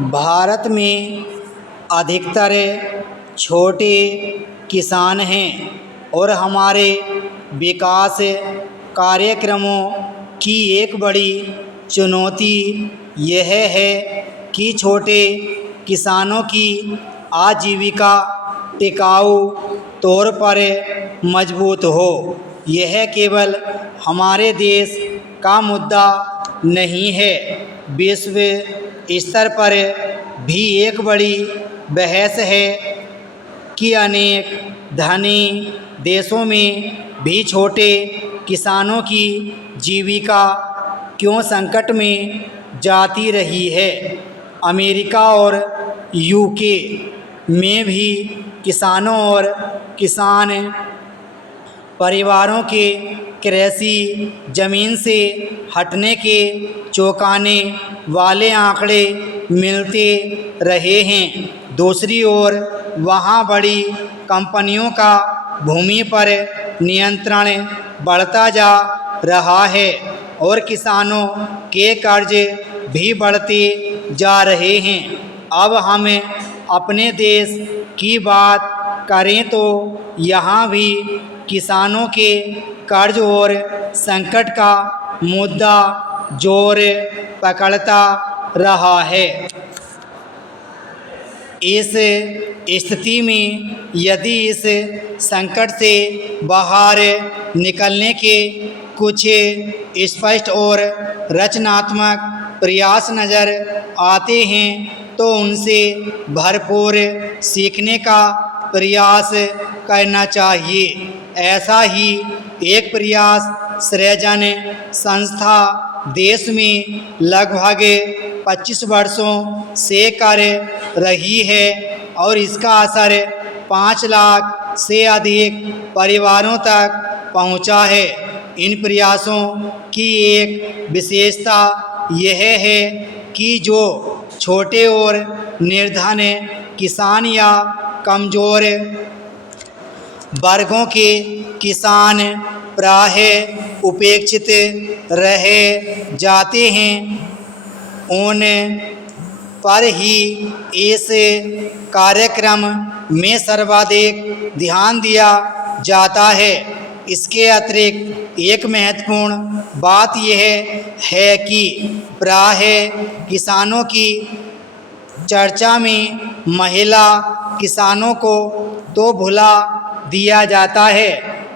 भारत में अधिकतर छोटे किसान हैं और हमारे विकास कार्यक्रमों की एक बड़ी चुनौती यह है कि छोटे किसानों की आजीविका टिकाऊ तौर पर मजबूत हो। यह केवल हमारे देश का मुद्दा नहीं है, विश्व स्तर पर भी एक बड़ी बहस है कि अनेक धनी देशों में भी छोटे किसानों की जीविका क्यों संकट में जाती रही है। अमेरिका और यूके में भी किसानों और किसान परिवारों के कृषि जमीन से हटने के चौंकाने वाले आंकड़े मिलते रहे हैं। दूसरी ओर वहाँ बड़ी कंपनियों का भूमि पर नियंत्रण बढ़ता जा रहा है और किसानों के कर्ज भी बढ़ते जा रहे हैं। अब हम अपने देश की बात करें तो यहाँ भी किसानों के कर्ज और संकट का मुद्दा जोर पकड़ता रहा है। इस स्थिति में यदि इस संकट से बाहर निकलने के कुछ स्पष्ट और रचनात्मक प्रयास नज़र आते हैं तो उनसे भरपूर सीखने का प्रयास करना चाहिए। ऐसा ही एक प्रयास सृजन संस्था देश में लगभग 25 वर्षों से कर रही है और इसका असर 5 लाख से अधिक परिवारों तक पहुंचा है। इन प्रयासों की एक विशेषता यह है कि जो छोटे और निर्धन किसान या कमज़ोर वर्गों के किसान प्रायः उपेक्षित रह जाते हैं, उन पर ही इस कार्यक्रम में सर्वाधिक ध्यान दिया जाता है। इसके अतिरिक्त एक महत्वपूर्ण बात यह है कि प्रायः किसानों की चर्चा में महिला किसानों को तो भुला दिया जाता है,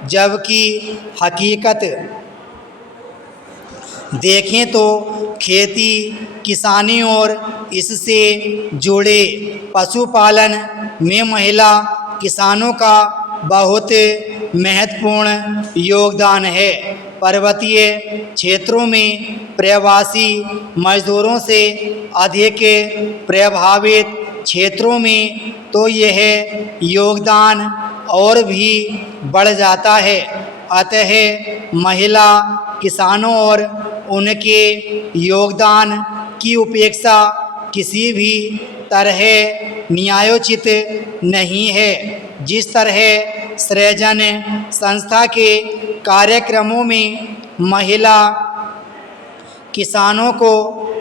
जबकि हकीकत देखें तो खेती किसानी और इससे जुड़े पशुपालन में महिला किसानों का बहुत महत्वपूर्ण योगदान है। पर्वतीय क्षेत्रों में प्रवासी मजदूरों से अधिक प्रभावित क्षेत्रों में तो यह योगदान और भी बढ़ जाता है। अतः महिला किसानों और उनके योगदान की उपेक्षा किसी भी तरह न्यायोचित नहीं है। जिस तरह सृजन संस्था के कार्यक्रमों में महिला किसानों को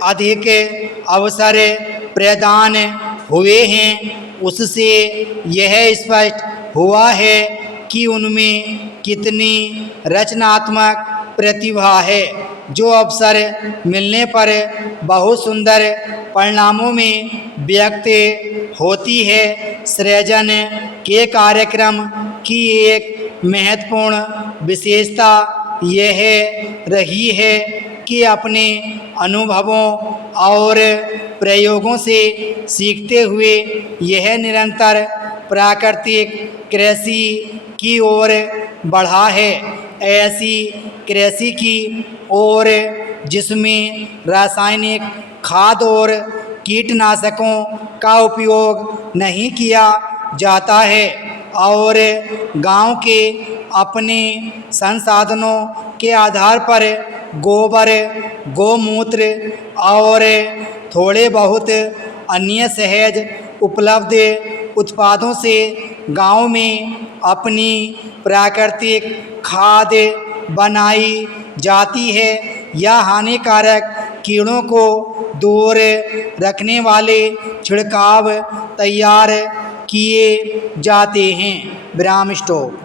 अधिक अवसर प्रदान हुए हैं, उससे यह स्पष्ट हुआ है कि उनमें कितनी रचनात्मक प्रतिभा है, जो अवसर मिलने पर बहुत सुंदर परिणामों में व्यक्त होती है। सृजन के कार्यक्रम की एक महत्वपूर्ण विशेषता यह रही है कि अपने अनुभवों और प्रयोगों से सीखते हुए यह निरंतर प्राकृतिक कृषि की ओर बढ़ा है। ऐसी कृषि की ओर जिसमें रासायनिक खाद और कीटनाशकों का उपयोग नहीं किया जाता है और गांव के अपने संसाधनों के आधार पर गोबर, गोमूत्र और थोड़े बहुत अन्य सहज उपलब्ध उत्पादों से गांव में अपनी प्राकृतिक खाद बनाई जाती है या हानिकारक कीड़ों को दूर रखने वाले छिड़काव तैयार किए जाते हैं। विराम स्टॉप।